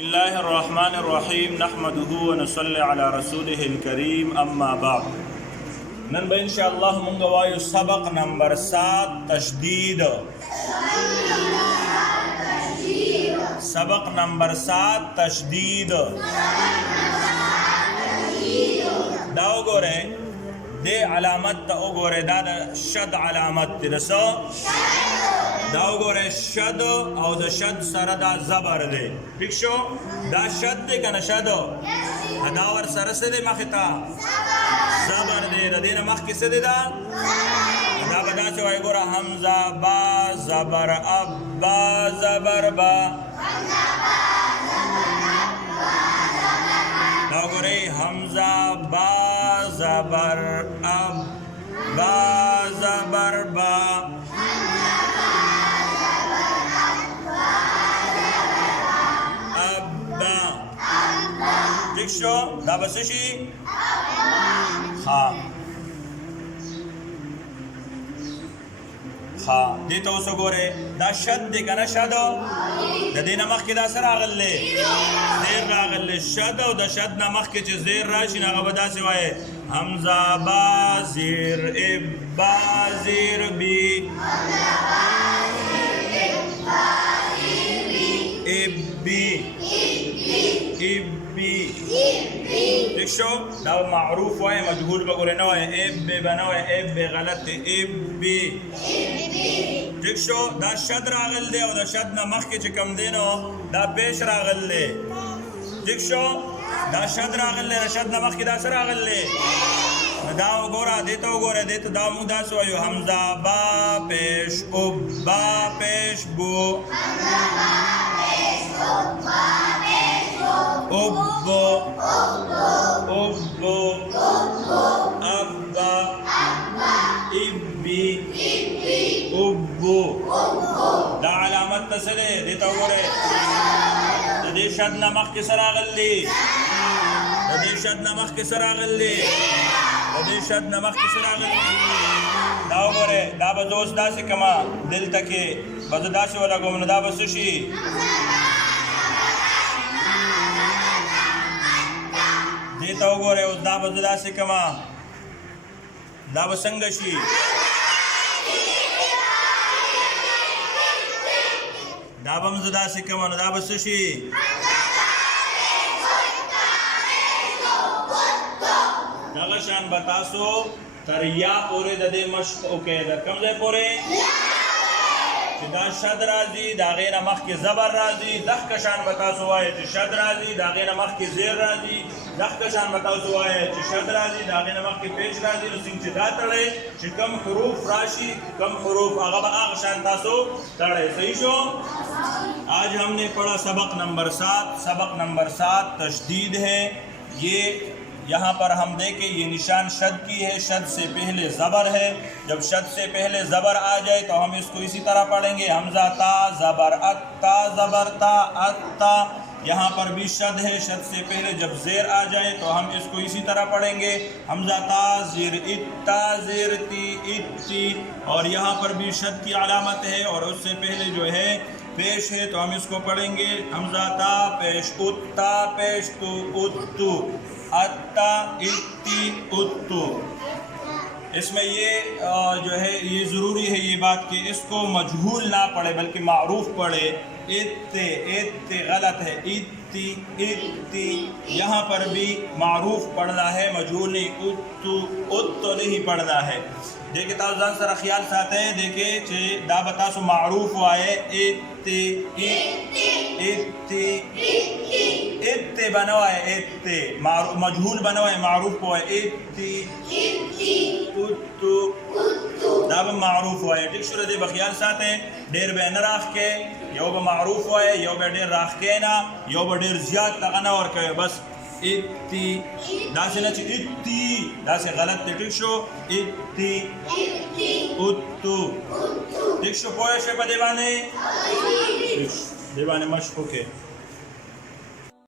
بسم الله الرحمن الرحيم نحمده ونصلي على رسوله الكريم اما بعد. نن به ان شاء الله مونږ وایو سبق نمبر 7 تشدید. سبق نمبر 7 تشدید. دا وګوره د علامت ته وګوره دا د شد علامت دی. دا وګوره شد او د شد سره دا زبر دی. ٹھیک شو؟ دا شد دی کنه شد؟ دا ور سره څه دی مخې ته؟ زبر دی. د دې نه مخکې څه دی دا؟ دا به داسې وایي ګوره حمزه با زبر اب با زبر با. دا وګورئ حمزه با زبر اب با زبر با. ٹھیک شو؟ دا بس شي ها دې ته اوس وګورئ دا شد دی که نه شد؟ د دې نه مخکې دا څه راغلی؟ زیر راغلی. شد او د شد نه مخکې چې زیر راشي نو هغه به داسې وایې حمزه با زیر اب با زیر بی اب بی اب بی. ٹھیک شو؟ دا معروف وای مجهول بګورې نه وای اب بی بنه وای اب بی غلط دی اب بی. ٹھیک شو؟ دا شد راغل دی او دا شد نه مخکې چې کم دی نو دا پیش راغل دی. ٹھیک شو؟ دا شد راغل دی شد نه مخکې دا څه راغل دی؟ دا وګوره دې ته وګوره دې ته دا موږ داسې وایو حمزه با پیش اب با پیش بو ابو ابو ابا ابی ابو. دا علامت تسلے دیتا وګوره د دې شد نه مخکې څه راغلی؟ د دې شد نه مخکې څه راغلی؟ د دې شد نه مخکې څه راغلی؟ دا وګوره دا به زه اوس داسې کړمه دلته کې به زه داسې ولګوم نو دا به څه شي؟ دې ته وګورئ اوس دا به زه داسې کړمه دا به څنګه شي؟ دا به هم زه داسې کړمه نو دا به څه شي؟ دغه شان به تاسو تر یا پورې د دې مشق وکئ. د کوم ځای پورې؟ چې دا شد راځي د هغې نه مخکې زبر راځي. دغه شان به تاسو وایئ چې شد راځي د هغې نه مخکې زیر راځي. دغه شان به تاسو وایئ چې شد راځي د هغې نه مخکې پیش راځي. نو څنګه چې دا تړئ چې کم حروف راشي کم حروف هغه به هغه شان تاسو تړئ. صحیح شو؟ آج ہم نے پڑھا سبق نمبر 7. سبق نمبر 7 تشدید ہے. یہ یہاں پر ہم دیکھیں یہ نشان شد کی ہے. شد سے پہلے زبر ہے. جب شد سے پہلے زبر آ جائے تو ہم اس کو اسی طرح پڑھیں گے حمزہ تا زبر ات تا زبر تا ات تا. یہاں پر بھی شد ہے. شد سے پہلے جب زیر آ جائے تو ہم اس کو اسی طرح پڑھیں گے حمزہ تا زیر ات تا زیر تی ات تی. اور یہاں پر بھی شد کی علامت ہے اور اس سے پہلے جو ہے پیش ہے تو ہم اس کو پڑھیں گے حمزہ تا پیش ات تا پیش تو ات تو اتا اتی اتو. اس میں یہ جو ہے یہ ضروری ہے یہ بات کہ اس کو مجہول نہ پڑھے بلکہ معروف پڑھے. اتے اتے غلط ہے اتی اتی. یہاں پر بھی معروف پڑھنا ہے مجہول نہیں. اتو اتو نہیں پڑھنا ہے. دیکھیں تاسو ځان سره خیال ساتئ. دیکھیں چې دا به تاسو معروف وایئ اتی اتی اتی بنه وایئ اتی. مجهول بنه وایئ معروف وایئ اتی اتو. دا به معروف وایئ. ٹھیک شو؟ دې به خیال ساتئ. ډېر به نه راښکئ. یو به معروف وایئ یو به ډېر راښکئ نه یو به ډېر زیات دغه نه ورکوئ. بس اتی داسې نه چې اتی داسې غلط دی. ٹھیک شو؟ اتی اتو. ٹھیک شو؟ پوه شئ په دې باندې؟ دې باندې مشق وکړئ.